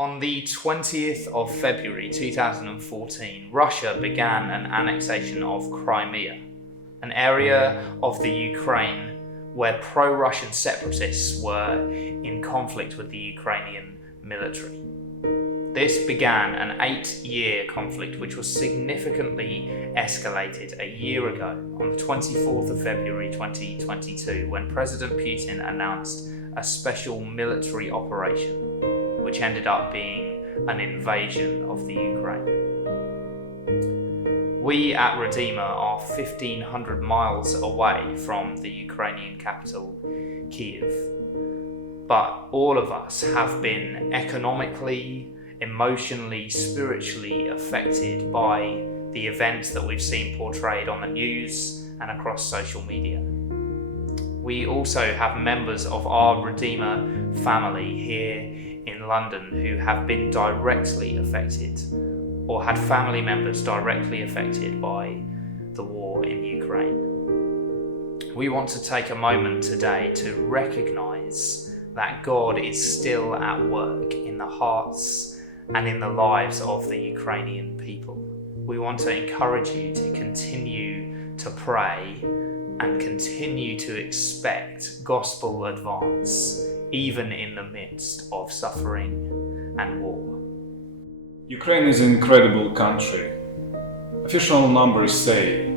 On the 20th of February 2014, Russia began an annexation of Crimea, an area of the Ukraine where pro-Russian separatists were in conflict with the Ukrainian military. This began an 8-year conflict which was significantly escalated a year ago on the 24th of February 2022 when President Putin announced a special military operation which ended up being an invasion of the Ukraine. We at Redeemer are 1,500 miles away from the Ukrainian capital, Kyiv, but all of us have been economically, emotionally, spiritually affected by the events that we've seen portrayed on the news and across social media. We also have members of our Redeemer family here in London who have been directly affected or had family members directly affected by the war in Ukraine. We want to take a moment today to recognise that God is still at work in the hearts and in the lives of the Ukrainian people. We want to encourage you to continue to pray and continue to expect gospel advance, even in the midst of suffering and war. Ukraine is an incredible country. Official numbers say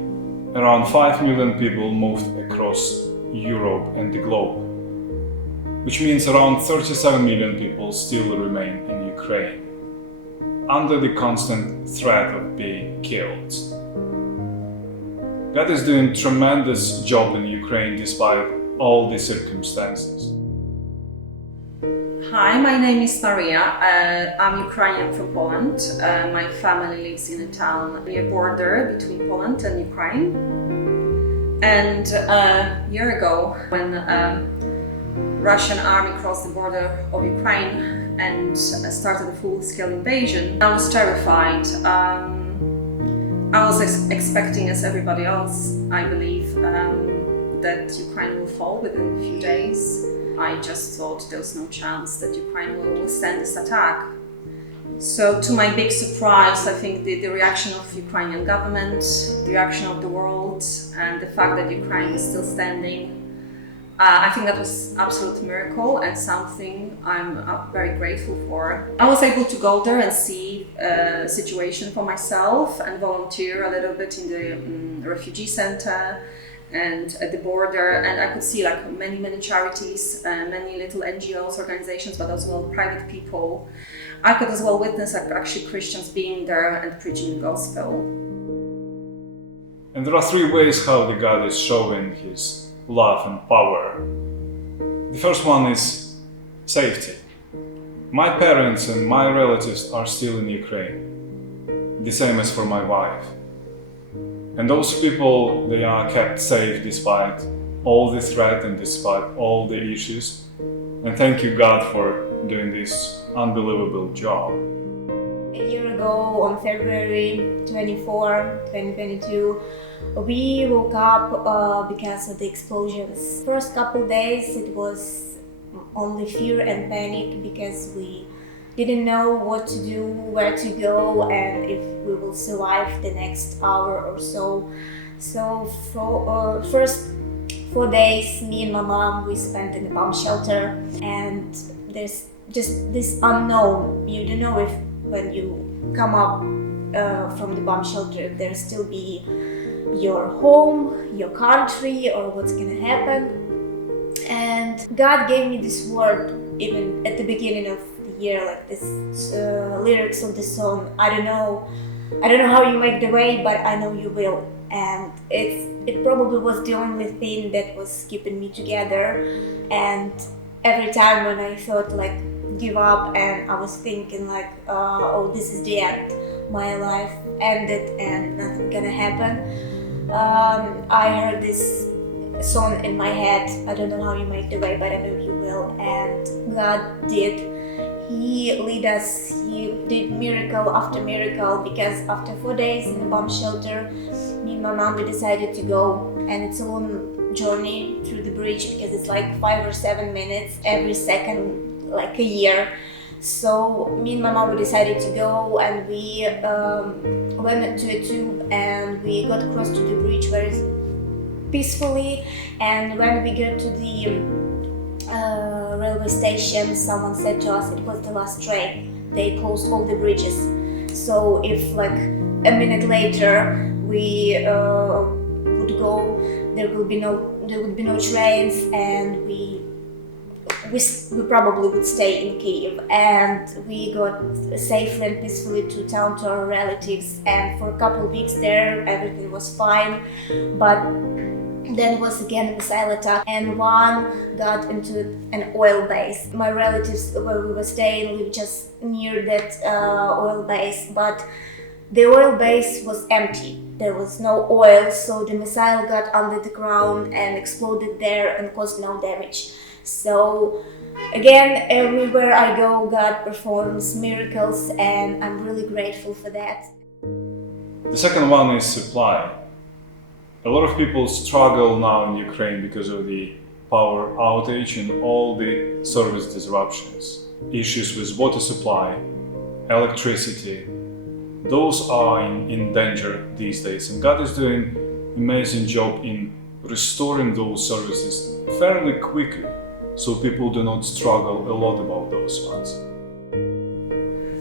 around 5 million people moved across Europe and the globe, which means around 37 million people still remain in Ukraine, under the constant threat of being killed. God is doing a tremendous job in Ukraine despite all the circumstances. Hi, my name is Maria. I'm Ukrainian from Poland. My family lives in a town near border between Poland and Ukraine. And a year ago, when Russian army crossed the border of Ukraine and started a full-scale invasion, I was terrified. I was expecting, as everybody else, I believe, that Ukraine will fall within a few days. I just thought there was no chance that Ukraine will withstand this attack. So to my big surprise, I think the reaction of the Ukrainian government, the reaction of the world, and the fact that Ukraine is still standing, I think that was absolute miracle and something I'm very grateful for. I was able to go there and see the situation for myself and volunteer a little bit in the refugee center and at the border, and I could see like many charities, many little NGOs, organizations, but as well private people. I could as well witness actually Christians being there and preaching the gospel. And there are 3 ways how the God is showing His love and power. The first one is safety. My parents and my relatives are still in Ukraine, the same as for my wife. And those people, they are kept safe despite all the threat and despite all the issues. And thank you, God, for doing this unbelievable job. A year ago, on February 24, 2022, we woke up because of the explosions. First couple days, it was only fear and panic because we didn't know what to do, where to go, and if we will survive the next hour or so. So for first 4 days, me and my mom, we spent in a bomb shelter, and there's just this unknown. You don't know if when you come up from the bomb shelter, there'll still be your home, your country, or what's gonna happen. And God gave me this word even at the beginning of year, like this lyrics of the song. I don't know how you make the way, but I know you will. And it probably was the only thing that was keeping me together. And every time when I thought like give up and I was thinking like oh, this is the end, my life ended and nothing gonna happen, I heard this song in my head, I don't know how you make the way, but I know you will. And God did. He led us, He did miracle after miracle, because after 4 days in the bomb shelter, me and my mom, we decided to go. And it's a long journey through the bridge because it's like 5 or 7 minutes every second, like a year. So me and my mom, we decided to go, and we went to a tube, and we got across to the bridge very peacefully. And when we got to the railway station, someone said to us it was the last train. They closed all the bridges. So if like a minute later we would go, there would be no trains, and we probably would stay in Kyiv. And we got safely and peacefully to town to our relatives, and for a couple of weeks there everything was fine. But then was again a missile attack, and one got into an oil base. My relatives where we were staying lived just near that oil base, but the oil base was empty. There was no oil, so the missile got under the ground and exploded there and caused no damage. So again, everywhere I go, God performs miracles, and I'm really grateful for that. The second one is supply. A lot of people struggle now in Ukraine because of the power outage and all the service disruptions. Issues with water supply, electricity, those are in danger these days. And God is doing an amazing job in restoring those services fairly quickly, so people do not struggle a lot about those ones.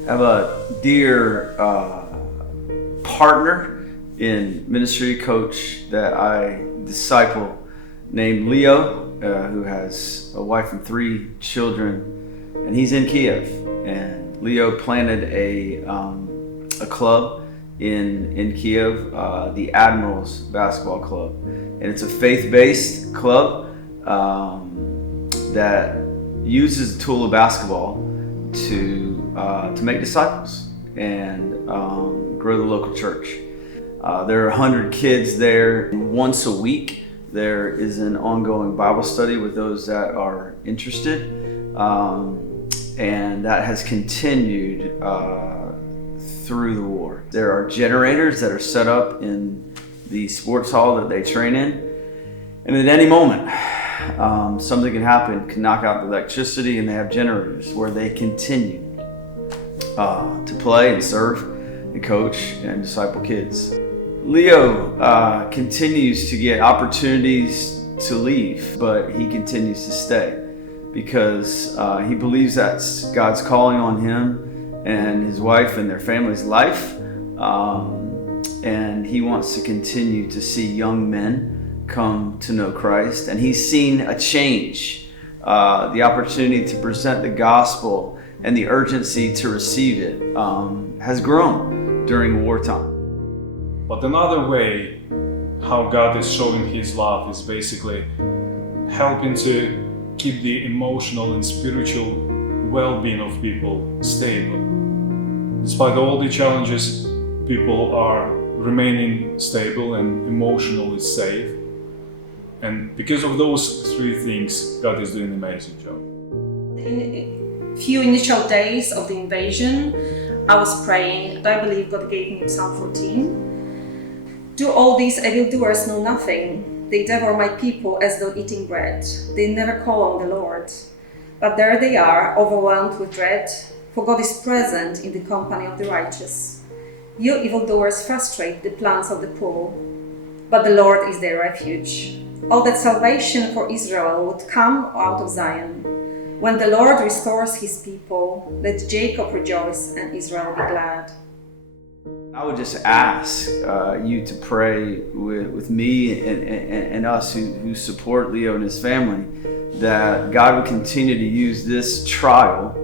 I have a dear partner in ministry, coach that I disciple, named Leo, who has a wife and 3 children, and he's in Kyiv. And Leo planted a club in Kyiv, the Admirals Basketball Club, and it's a faith-based club that uses the tool of basketball to make disciples and grow the local church. There are 100 kids there. Once a week, there is an ongoing Bible study with those that are interested, and that has continued through the war. There are generators that are set up in the sports hall that they train in, and at any moment, something can happen, can knock out the electricity, and they have generators where they continue to play and serve and coach and disciple kids. Leo continues to get opportunities to leave, but he continues to stay because he believes that's God's calling on him and his wife and their family's life, and he wants to continue to see young men come to know Christ. And he's seen a change, the opportunity to present the gospel and the urgency to receive it has grown during wartime. But another way how God is showing His love is basically helping to keep the emotional and spiritual well-being of people stable. Despite all the challenges, people are remaining stable and emotionally safe. And because of those 3 things, God is doing an amazing job. In a few initial days of the invasion, I was praying, and I believe God gave me Psalm 14. Do all these evildoers know nothing? They devour my people as though eating bread. They never call on the Lord. But there they are, overwhelmed with dread, for God is present in the company of the righteous. You evildoers frustrate the plans of the poor, but the Lord is their refuge. Oh, that salvation for Israel would come out of Zion. When the Lord restores His people, let Jacob rejoice and Israel be glad. I would just ask you to pray with me and us who support Leo and his family, that God would continue to use this trial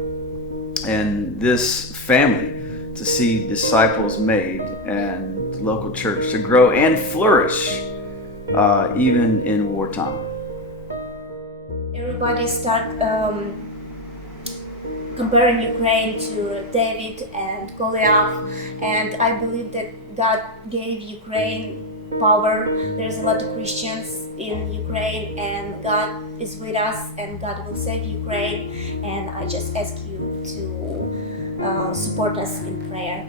and this family to see disciples made and the local church to grow and flourish even in wartime. Everybody start comparing Ukraine to David and Goliath, and I believe that God gave Ukraine power. There's a lot of Christians in Ukraine, and God is with us, and God will save Ukraine. And I just ask you to support us in prayer.